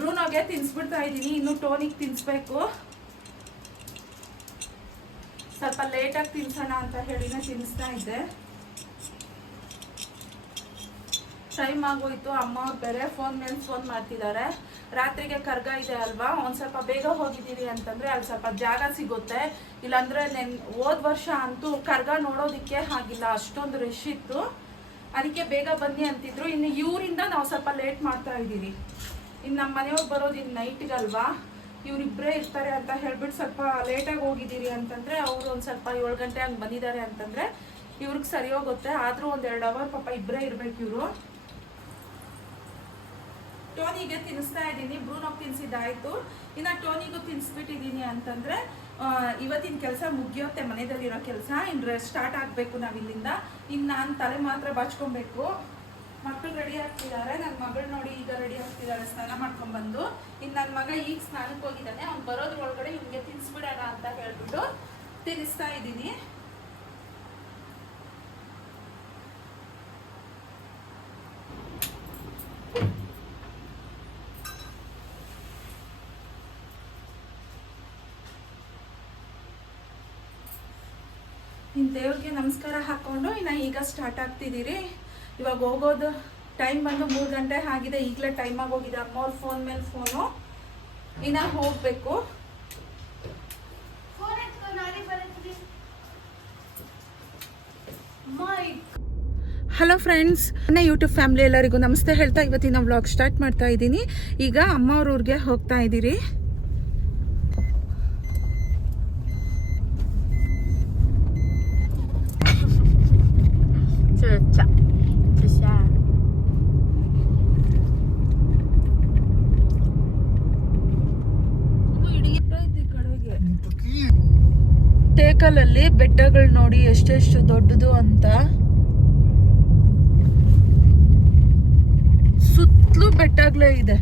ಬ್ರೂನೋಗೆ ತಿನ್ಸ್ಬಿಡ್ತಾ ಇದ್ದೀನಿ. ಇನ್ನು ಟೋನಿಗೆ ತಿನ್ಸ್ಬೇಕು. ಸ್ವಲ್ಪ ಲೇಟಾಗಿ ತಿನ್ಸೋಣ ಅಂತ ಹೇಳಿನೇ ತಿನ್ನಿಸ್ತಾ ಇದ್ದೆ. ಟೈಮ್ ಆಗೋಯ್ತು. ಅಮ್ಮ ಅವ್ರು ಬೇರೆ ಫೋನ್ ಮೇಲೆ ಫೋನ್ ಮಾಡ್ತಿದ್ದಾರೆ. ರಾತ್ರಿಗೆ ಕರ್ಗ ಇದೆ ಅಲ್ವಾ, ಒಂದು ಸ್ವಲ್ಪ ಬೇಗ ಹೋಗಿದ್ದೀರಿ ಅಂತಂದರೆ ಅಲ್ಲಿ ಸ್ವಲ್ಪ ಜಾಗ ಸಿಗುತ್ತೆ. ಇಲ್ಲಾಂದರೆ ಹೋದ ವರ್ಷ ಅಂತೂ ಕರ್ಗ ನೋಡೋದಕ್ಕೆ ಆಗಿಲ್ಲ, ಅಷ್ಟೊಂದು ರಶ್ ಇತ್ತು. ಅದಕ್ಕೆ ಬೇಗ ಬನ್ನಿ ಅಂತಿದ್ರು. ಇನ್ನು ಇವರಿಂದ ನಾವು ಸ್ವಲ್ಪ ಲೇಟ್ ಮಾಡ್ತಾ ಇದ್ದೀವಿ. ಇನ್ನು ನಮ್ಮ ಮನೆಯವ್ರು ಬರೋದು ಇನ್ನು ನೈಟ್ಗಲ್ವಾ, ಇವರಿಬ್ಬರೇ ಇರ್ತಾರೆ ಅಂತ ಹೇಳ್ಬಿಟ್ಟು ಸ್ವಲ್ಪ ಲೇಟಾಗಿ ಹೋಗಿದ್ದೀರಿ ಅಂತಂದರೆ, ಅವರು ಒಂದು ಸ್ವಲ್ಪ 7 ಗಂಟೆ ಹಂಗೆ ಬಂದಿದ್ದಾರೆ ಅಂತಂದರೆ ಇವ್ರಿಗೆ ಸರಿ ಹೋಗುತ್ತೆ. ಆದರೂ ಒಂದು 2 ಅವರ್ ಪಾಪ ಇಬ್ಬರೇ ಇರಬೇಕು ಇವರು. ಟೋನಿಗೆ ತಿನ್ನಿಸ್ತಾ ಇದ್ದೀನಿ. ಬ್ರೂನೋಗೆ ತಿನ್ನಿಸಿದ್ದಾಯಿತು. ಇನ್ನು ಟೋನಿಗೂ ತಿನ್ನಿಸ್ಬಿಟ್ಟಿದ್ದೀನಿ ಅಂತಂದರೆ ಇವತ್ತಿನ ಕೆಲಸ ಮುಗಿಯುತ್ತೆ, ಮನೆಯಲ್ಲಿರೋ ಕೆಲಸ. ಇನ್ನು ಸ್ಟಾರ್ಟ್ ಆಗಬೇಕು ನಾವಿಲ್ಲಿಂದ. ಇನ್ನು ನಾನು ತಲೆ ಮಾತ್ರ ಬಾಚ್ಕೊಬೇಕು. ಮಕ್ಕಳು ರೆಡಿ ಆಗ್ತಿದ್ದಾರೆ. ನನ್ನ ಮಗಳು ನೋಡಿ ಈಗ ರೆಡಿ ಆಗ್ತಿದ್ದಾರೆ ಸ್ನಾನ ಮಾಡ್ಕೊಂಡ್ಬಂದು. ಇನ್ನು ನನ್ನ ಮಗ ಈಗ ಸ್ನಾನಕ್ಕೆ ಹೋಗಿದ್ದಾನೆ. ಅವ್ನು ಬರೋದ್ರ ಒಳಗಡೆ ಇವ್ನಿಗೆ ತಿನ್ನಿಸ್ಬಿಡೋಣ ಅಂತ ಹೇಳ್ಬಿಟ್ಟು ತಿನ್ನಿಸ್ತಾ ಇದ್ದೀನಿ. ಇನ್ನು ದೇವ್ರಿಗೆ ನಮಸ್ಕಾರ ಹಾಕ್ಕೊಂಡು ಇನ್ನು ಈಗ ಸ್ಟಾರ್ಟ್ ಆಗ್ತಿದ್ದೀರಿ. ಇವಾಗ ಹೋಗೋದು ಟೈಮ್ ಬಂದು 3 ಗಂಟೆ ಆಗಿದೆ. ಈಗಲೇ ಟೈಮ್ ಆಗೋಗಿದೆ. ಅಮ್ಮವ್ರ ಫೋನ್ ಮೇಲೆ ಫೋನು. ಇನ್ನು ಹೋಗಬೇಕು. ಹಲೋ ಫ್ರೆಂಡ್ಸ್, ನನ್ನ ಯೂಟ್ಯೂಬ್ ಫ್ಯಾಮಿಲಿ ಎಲ್ಲರಿಗೂ ನಮಸ್ತೆ ಹೇಳ್ತಾ ಇವತ್ತಿನ ವ್ಲಾಗ್ ಸ್ಟಾರ್ಟ್ ಮಾಡ್ತಾ ಇದ್ದೀನಿ. ಈಗ ಅಮ್ಮವ್ರ ಊರಿಗೆ ಹೋಗ್ತಾ ಇದ್ದೀರಿ. ಟೇಕಲಲ್ಲಿ ಬೆಟ್ಟಗಳು ನೋಡಿ ಎಷ್ಟೆಷ್ಟು ದೊಡ್ಡದು ಅಂತ. ಸುತ್ತಲೂ ಬೆಟ್ಟಗಳೇ ಇದೆ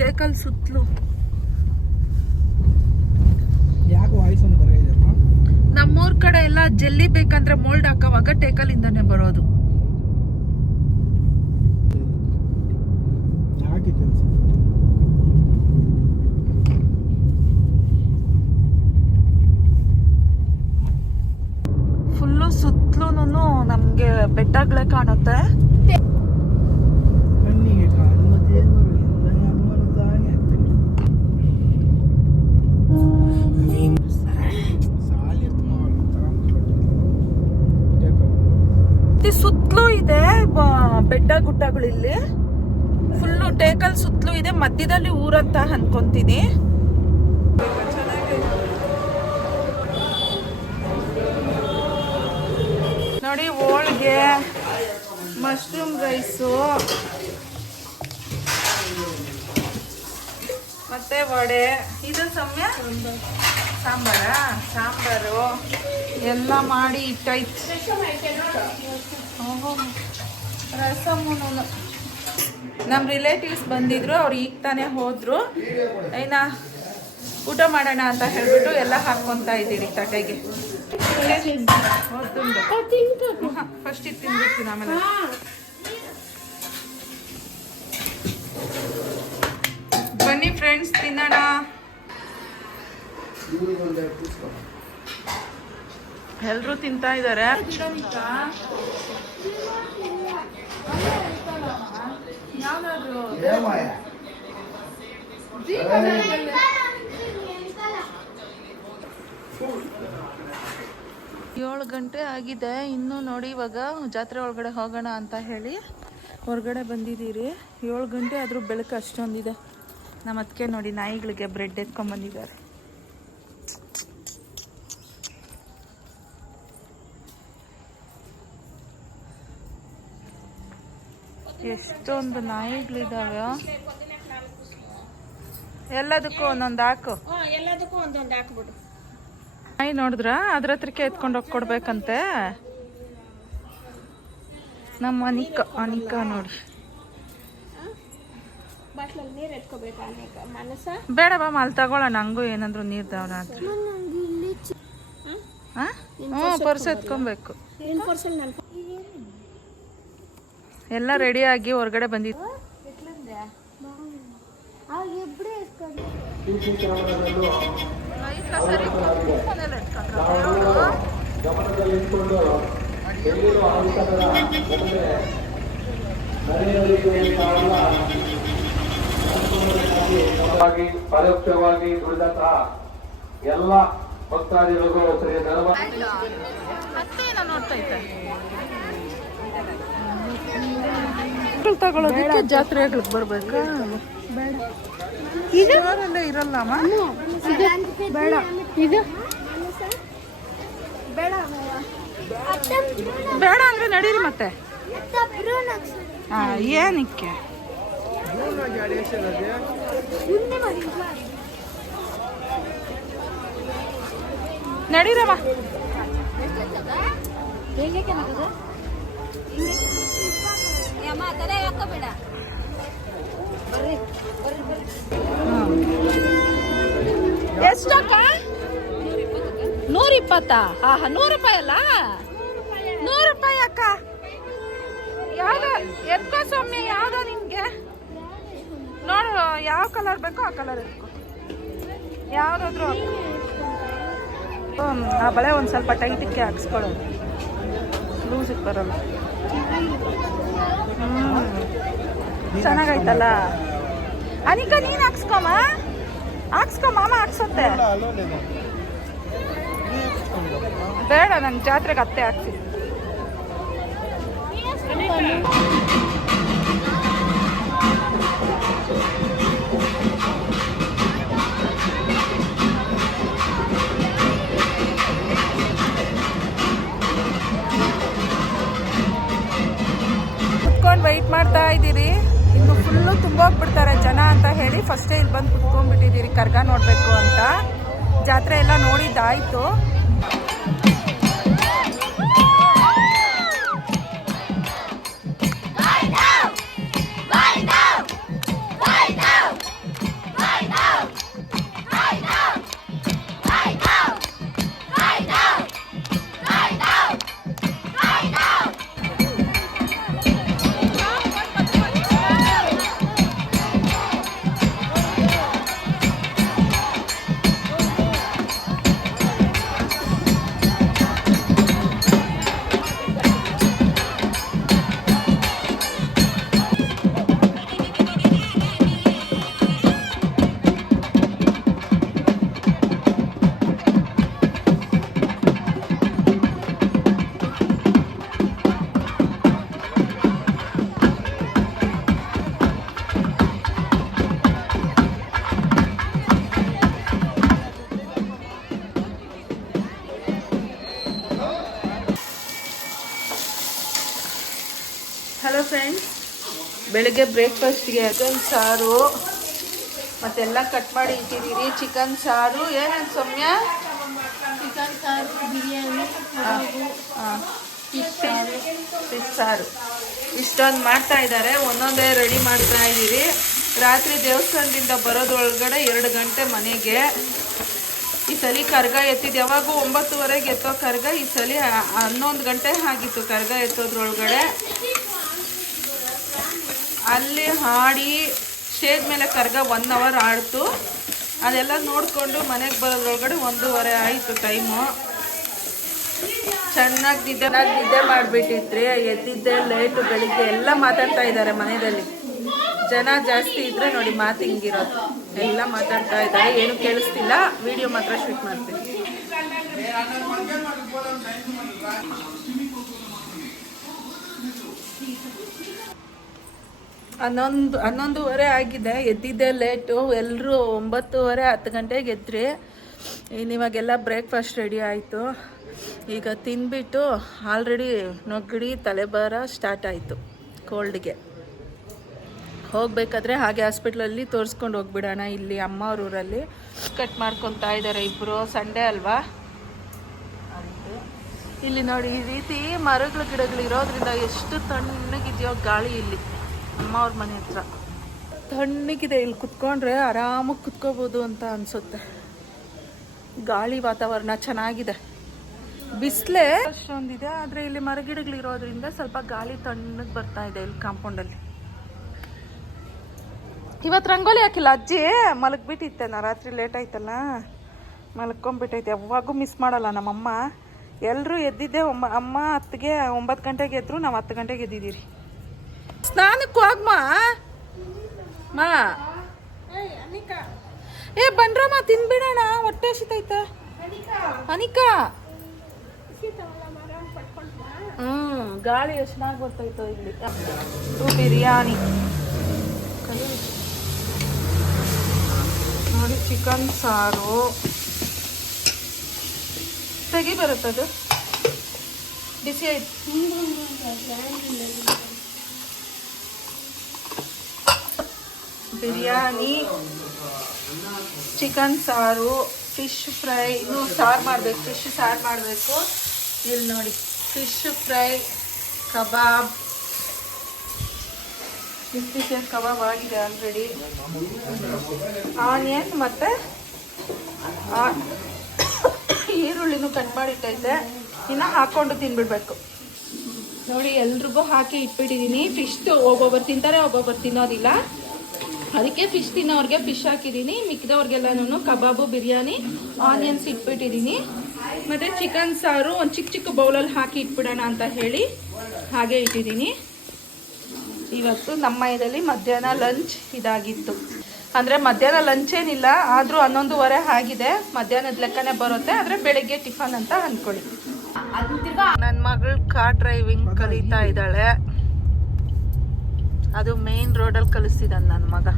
ಟೇಕಲ್ ಸುತ್ತಲೂ. ನಮ್ಮೂರ್ ಕಡೆ ಎಲ್ಲ ಜಲ್ಲಿ ಬೇಕಂದ್ರೆ ಮೋಲ್ಡ್ ಹಾಕೋವಾಗ ಟೇಕಲ್ ಇಂದಾನೆ ಬರೋದು. ಫುಲ್ಲು ಸುತ್ತಲೂ ನಮ್ಗೆ ಬೆಟ್ಟಗಳೇ ಕಾಣುತ್ತೆ. ಸುತ್ತಲೂ ಇದೆ ಬೆಟ್ಟ ಗುಡ್ಡಗಳು. ಇಲ್ಲಿ ಫುಲ್ಲು ಟೇಕಲ್ ಸುತ್ತಲೂ ಇದೆ. ಮಧ್ಯದಲ್ಲಿ ಊರಂತ ಅನ್ಕೊಂತೀನಿ. ನೋಡಿ ಹೋಳಿಗೆ, ಮಶ್ರೂಮ್ ರೈಸು, ಮತ್ತೆ ವಡೆ. ಇದು ಸಾಂಬಾರು ಎಲ್ಲ ಮಾಡಿ ಇಟ್ಟೈತೆ. ರಸಮು ನಮ್ಮ ರಿಲೇಟಿವ್ಸ್ ಬಂದಿದ್ರು. ಅವ್ರು ಈಗ ತಾನೇ ಹೋದ್ರು. ಇನ್ನು ಊಟ ಮಾಡೋಣ ಅಂತ ಹೇಳ್ಬಿಟ್ಟು ಎಲ್ಲ ಹಾಕ್ಕೊತಾ ಇದ್ದೀರಿ ತಟ್ಟೆಗೆ. ಫಸ್ಟ್ ಇದು ತಿಂದ್ಬಿಡ್ತೀನಿ, ಆಮೇಲೆ ಬನ್ನಿ ಫ್ರೆಂಡ್ಸ್ ತಿನ್ನೋಣ. ಎಲ್ರು ತಿಂತಾ ಇದ್ದಾರೆ. ಯಾವ್ದಾದ್ರು 7 ಗಂಟೆ ಆಗಿದೆ. ಇನ್ನೂ ನೋಡಿ ಇವಾಗ ಜಾತ್ರೆ ಒಳಗಡೆ ಹೋಗೋಣ ಅಂತ ಹೇಳಿ ಹೊರಗಡೆ ಬಂದಿದ್ದೀರಿ. 7 ಗಂಟೆ ಆದರೂ ಬೆಳಕು ಅಷ್ಟೊಂದಿದೆ. ನಮ್ಮ ಅದಕ್ಕೆ ನೋಡಿ ನಾಯಿಗಳಿಗೆ ಬ್ರೆಡ್ ಎತ್ಕೊಂಡ್ಬಂದಿದ್ದಾರೆ. ಎಷ್ಟೊಂದು ನಾಯಿಗಳಿದಾವೆ. ಎಲ್ಲದಕ್ಕೂ ಒಂದೊಂದು ಹಾಕು. ಎಲ್ಲದಕ್ಕೂ ಒಂದೊಂದು ಹಾಕ್ಬಿಡು. ನಾಯಿ ನೋಡಿದ್ರ ಅದ್ರ ಹತ್ರಕ್ಕೆ ಎತ್ಕೊಂಡು ಹೋಗಿ ಕೊಡ್ಬೇಕಂತೆ. ನಮ್ಮ ಅನಿಕಾ ನೋಡಿ. ಬಾಟ್ಲಲ್ಲಿ ನೀರು ಎತ್ಕೋಬೇಕಾ ಮನಸ? ಬೇಡ ಬಾ, ಅಲ್ಲಿ ತಗೊಳ್ಳೋಣ. ನಂಗೂ ಏನಾದ್ರು ನೀರು ದಾವಣ ಹತ್ರ. ಪರ್ಸ್ ಎತ್ಕೊಬೇಕು. ಎಲ್ಲ ರೆಡಿ ಆಗಿ ಹೊರಗಡೆ ಬಂದಿದ್ದು. ಗಮನದಲ್ಲಿಟ್ಟುಕೊಂಡು ಎಲ್ಲಿರುವ ಔಷಧದ ಘಟನೆ ನಡೆಯುವ ರೀತಿಯಲ್ಲಿ ತಾವೆಲ್ಲ ಪರೋಕ್ಷವಾಗಿ ದುಡಿದಂತಹ ಎಲ್ಲ ಭಕ್ತಾದಿಗಳಿಗೂ ಶ್ರೀ ತಗೊಳ್ಳೋದಕ್ಕೆ ಜಾತ್ರೆಗಳಿಗೆ ಬರ್ಬೇಕಾ? ಈಗ ಇರಲ್ಲಮ್ಮ. ಬೇಡ ಇದು ಬೇಡ ಬೇಡ ಅಂದ್ರೆ ನಡೀರಿ ಮತ್ತೆ. ಏನಕ್ಕೆ ನಡೀರಮ್ಮ. ಎಷ್ಟಕ್ಕ? 120. 100 ರೂಪಾಯಿ ಅಲ್ಲ, 100 ರೂಪಾಯಿ ಅಕ್ಕ. ಯಾವ್ದ ಎತ್ಕೋ ಸೌಮ್ಯ, ಯಾವ್ದೋ ನಿಮ್ಗೆ ನೋಡು ಯಾವ ಕಲರ್ ಬೇಕೋ ಆ ಕಲರ್ ಎತ್ಕೋ. ಯಾವ್ದಾದ್ರು ಆ ಬಳೆ ಒಂದು ಸ್ವಲ್ಪ ಟೈಟಿಕ್ಕೆ ಹಾಕ್ಸ್ಕೊಳ್ಳೋದು, ಲೂಸಿಗೆ ಬರೋಲ್ಲ. ಚೆನ್ನಾಗೈತಲ್ಲ ಅನಿಕಾ, ನೀನು ಹಾಕ್ಸ್ಕೊಮ್ಮ. ಮಾಮ ಹಾಕ್ಸತ್ತೆ. ಬೇಡ, ನಂಗೆ ಜಾತ್ರೆಗೆ ಅತ್ತೆ ಹಾಕ್ಸಿ. ಕುತ್ಕೊಂಡು ವೆಯ್ಟ್ ಮಾಡ್ತಾ ಇದ್ದೀರಿ. ಇನ್ನು ಫುಲ್ಲು ತುಂಬೋಗ್ಬಿಡ್ತಾರೆ ಜನ ಅಂತ ಹೇಳಿ ಫಸ್ಟೇ ಇಲ್ಲಿ ಬಂದು ಕುತ್ಕೊಂಡ್ಬಿಟ್ಟಿದ್ದೀರಿ ಕರ್ಗ ನೋಡಬೇಕು ಅಂತ. ಜಾತ್ರೆ ಎಲ್ಲ ನೋಡಿದ್ದಾಯ್ತು. ಹಲೋ ಫ್ರೆಂಡ್ಸ್, ಬೆಳಗ್ಗೆ ಬ್ರೇಕ್ಫಾಸ್ಟ್ಗೆ ಚಿಕನ್ ಸಾರು ಮತ್ತೆಲ್ಲ ಕಟ್ ಮಾಡಿ ಇಟ್ಟಿದ್ದೀರಿ. ಚಿಕನ್ ಸಾರು ಏನೇನು ಸೌಮ್ಯ? ಚಿಕನ್ ಸಾರು, ಬಿರಿಯಾನಿ, ಫಿಶ್ ಸಾರು ಇಷ್ಟೊಂದು ಮಾಡ್ತಾ ಇದ್ದಾರೆ. ಒಂದೊಂದೇ ರೆಡಿ ಮಾಡ್ತಾ ಇದ್ದೀರಿ. ರಾತ್ರಿ ದೇವಸ್ಥಾನದಿಂದ ಬರೋದ್ರೊಳಗಡೆ 2 ಗಂಟೆ ಮನೆಗೆ. ಈ ಸಲ ಕರ್ಗ ಎತ್ತಿದ್ದು ಯಾವಾಗೂ 9:30ಗೆ ಎತ್ತೋ ಕರ್ಗ, ಈ ಸಲ 11 ಗಂಟೆ ಆಗಿತ್ತು ಕರ್ಗ ಎತ್ತೋದ್ರೊಳಗಡೆ. ಅಲ್ಲಿ ಹಾಡಿ ಸ್ಟೇಜ್ ಮೇಲೆ ಕರ್ಗ 1 ಅವರ್ ಆಡ್ತು. ಅದೆಲ್ಲ ನೋಡಿಕೊಂಡು ಮನೆಗೆ ಬರೋದ್ರೊಳಗಡೆ 1:30 ಆಯಿತು ಟೈಮು. ಚೆನ್ನಾಗಿ ನಿದ್ದೆ ಮಾಡಿಬಿಟ್ಟಿದ್ರಿ. ಎದ್ದಿದ್ದೆ ಲೇಟು. ಬೆಳಿಗ್ಗೆ ಎಲ್ಲ ಮಾತಾಡ್ತಾ ಇದ್ದಾರೆ ಮನೆಯಲ್ಲಿ. ಜನ ಜಾಸ್ತಿ ಇದ್ರೆ ನೋಡಿ ಮಾತು ಹಿಂಗಿರೋದು. ಎಲ್ಲ ಮಾತಾಡ್ತಾ ಇದ್ದಾರೆ, ಏನು ಕೇಳಿಸ್ತಿಲ್ಲ. ವಿಡಿಯೋ ಮಾತ್ರ ಶೂಟ್ ಮಾಡ್ತೀನಿ. 11:30 ಆಗಿದೆ. ಎದ್ದಿದ್ದೆ ಲೇಟು. ಎಲ್ಲರೂ 9:30 10 ಗಂಟೆಗೆ ಎದ್ರಿ. ಇವಾಗೆಲ್ಲ ಬ್ರೇಕ್ಫಾಸ್ಟ್ ರೆಡಿ ಆಯಿತು. ಈಗ ತಿಂದ್ಬಿಟ್ಟು ಆಲ್ರೆಡಿ ನೊಗಡಿ ತಲೆಭಾರ ಸ್ಟಾರ್ಟ್ ಆಯಿತು. ಕೋಲ್ಡ್ಗೆ ಹೋಗಬೇಕಾದ್ರೆ ಹಾಗೆ ಹಾಸ್ಪಿಟ್ಲಲ್ಲಿ ತೋರಿಸ್ಕೊಂಡು ಹೋಗ್ಬಿಡೋಣ. ಇಲ್ಲಿ ಅಮ್ಮ ಅವ್ರ ಊರಲ್ಲಿ ಕಟ್ ಮಾಡ್ಕೊತಾ ಇದ್ದಾರೆ ಇಬ್ಬರು. ಸಂಡೇ ಅಲ್ವಾ. ಇಲ್ಲಿ ನೋಡಿ, ಈ ರೀತಿ ಮರಗಳು ಗಿಡಗಳು ಇರೋದ್ರಿಂದ ಎಷ್ಟು ತಣ್ಣಗಿದೆಯೋ ಗಾಳಿ. ಇಲ್ಲಿ ಅಮ್ಮ ಅವ್ರ ಮನೆ ಹತ್ರ ತಣ್ಣಗಿದೆ. ಇಲ್ಲಿ ಕುತ್ಕೊಂಡ್ರೆ ಆರಾಮಾಗಿ ಕುತ್ಕೋಬೋದು ಅಂತ ಅನಿಸುತ್ತೆ. ಗಾಳಿ ವಾತಾವರಣ ಚೆನ್ನಾಗಿದೆ. ಬಿಸಿಲೇ ಅಷ್ಟೊಂದಿದೆ, ಆದರೆ ಇಲ್ಲಿ ಮರಗಿಡಗಳಿರೋದ್ರಿಂದ ಸ್ವಲ್ಪ ಗಾಳಿ ತಣ್ಣಗೆ ಬರ್ತಾ ಇದೆ ಇಲ್ಲಿ ಕಾಂಪೌಂಡಲ್ಲಿ. ಇವತ್ತು ರಂಗೋಲಿ ಹಾಕಿಲ್ಲ ಅಜ್ಜಿ ಮಲಗ್ಬಿಟ್ಟಿತ್ತೆ ನಾ ರಾತ್ರಿ ಲೇಟ್ ಆಯ್ತಲ್ಲ ಮಲ್ಕೊಂಡ್ಬಿಟ್ಟೈತೆ. ಯಾವಾಗೂ ಮಿಸ್ ಮಾಡಲ್ಲ ನಮ್ಮಮ್ಮ. ಎಲ್ಲರೂ ಎದ್ದಿದ್ದೆ ಅಮ್ಮ 10ಗೆ 9 ಗಂಟೆಗೆ ಎದ್ರು, ನಾವು 10 ಗಂಟೆಗೆ ಎದ್ದಿದ್ದೀರಿ. ಸ್ನಾನಕ್ಕೆ ಹೋಗ್ಮ ಮಾ. ಏ ಬನ್ರಮ್ಮ ತಿನ್ಬಿಡೋಣ, ಹೊಟ್ಟೆ ಹಸಿತೈತೆ. ಅನಿಕಾ ಗಾಳಿ ಎಷ್ಟು ಚೆನ್ನಾಗಿ ಬರ್ತೈತೋ ಇಲ್ಲಿ. ಬಿರಿಯಾನಿ ನೋಡಿ, ಚಿಕನ್ ಸಾರು ತೆಗಿ ಬರುತ್ತದು ಬಿಸಿ ಆಯ್ತು. ಬಿರಿಯಾನಿ, ಚಿಕನ್ ಸಾರು, ಫಿಶ್ ಫ್ರೈ. ಇನ್ನೂ ಸಾರು ಮಾಡಬೇಕು, ಫಿಶ್ ಸಾರು ಮಾಡಬೇಕು. ಇಲ್ಲಿ ನೋಡಿ, ಫಿಶ್ ಫ್ರೈ, ಕಬಾಬ್. ಫಿಶ್ ಕಬಾಬ್ ಆಗಿದೆ ಆಲ್ರೆಡಿ. ಆನಿಯನ್ ಮತ್ತು ಈರುಳ್ಳಿನೂ ಕಟ್ ಮಾಡಿಟ್ಟೈತೆ, ಇನ್ನು ಹಾಕ್ಕೊಂಡು ತಿನ್ಬಿಡ್ಬೇಕು. ನೋಡಿ ಎಲ್ರಿಗೂ ಹಾಕಿ ಇಟ್ಬಿಟ್ಟಿದ್ದೀನಿ. ಫಿಶ್ದು ಒಬ್ಬೊಬ್ಬರು ತಿಂತಾರೆ, ಒಬ್ಬೊಬ್ಬರು ತಿನ್ನೋದಿಲ್ಲ. ಅದಕ್ಕೆ ಫಿಶ್ ತಿನ್ನೋರಿಗೆ ಫಿಶ್ ಹಾಕಿದ್ದೀನಿ, ಮಿಕ್ಕಿದವ್ರಿಗೆಲ್ಲನೂ ಕಬಾಬು, ಬಿರಿಯಾನಿ, ಆನಿಯನ್ಸ್ ಇಟ್ಬಿಟ್ಟಿದ್ದೀನಿ. ಮತ್ತು ಚಿಕನ್ ಸಾರು ಒಂದು ಚಿಕ್ಕ ಚಿಕ್ಕ ಬೌಲಲ್ಲಿ ಹಾಕಿ ಇಟ್ಬಿಡೋಣ ಅಂತ ಹೇಳಿ ಹಾಗೆ ಇಟ್ಟಿದ್ದೀನಿ. ಇವತ್ತು ನಮ್ಮ ಇದರಲ್ಲಿ ಮಧ್ಯಾಹ್ನ ಲಂಚ್ ಇದಾಗಿತ್ತು. ಅಂದರೆ ಮಧ್ಯಾಹ್ನ ಲಂಚ್ ಏನಿಲ್ಲ, ಆದರೂ 11:30 ಆಗಿದೆ. ಮಧ್ಯಾಹ್ನದ ಲೆಕ್ಕನೇ ಬರುತ್ತೆ, ಆದರೆ ಬೆಳಿಗ್ಗೆ ಟಿಫನ್ ಅಂತ ಅಂದ್ಕೊಳ್ಳಿ. ನನ್ನ ಮಗಳು ಕಾರ್ ಡ್ರೈವಿಂಗ್ ಕಲಿತಾ ಇದ್ದಾಳೆ. ಅದು ಮೇನ್ ರೋಡಲ್ಲಿ ಕಲಿಸ್ತಿದ್ದಾನೆ ನನ್ನ ಮಗ.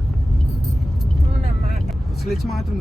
ಮಾತ್ರ